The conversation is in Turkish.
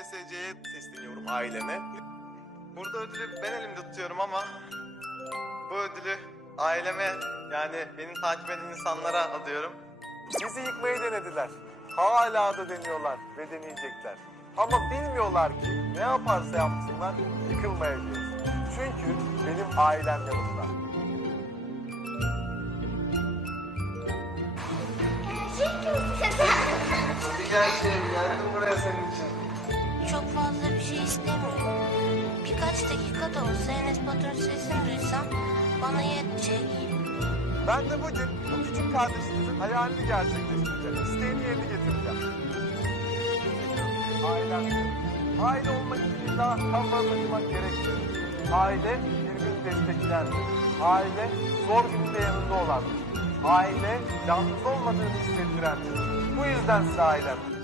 YSC'ye sesleniyorum aileme. Burada ödülü ben elimde tutuyorum ama bu ödülü aileme yani beni takip eden insanlara adıyorum. Bizi yıkmayı denediler. Hala da deniyorlar ve deneyecekler. Ama bilmiyorlar ki ne yaparsa yapsınlar yıkılmayacağız. Çünkü benim ailem yanımda. Hadi gel şeyim geldim buraya senin için. Çok fazla bir şey istemiyorum. Birkaç dakika da olsa Enes Batur'un sesini duysam bana yetecek. Ben de bugün bu küçük kardeşimizin hayalini gerçekleştireceğim. İsteğini yerine getireceğim. Ailem. Aile olmak için daha fazla taşımak gerekmiyor. Aile birbirini destekler. Aile zor gününde yanında olan. Aile yalnız olmadığını hissettirendir. Bu yüzden size ailem.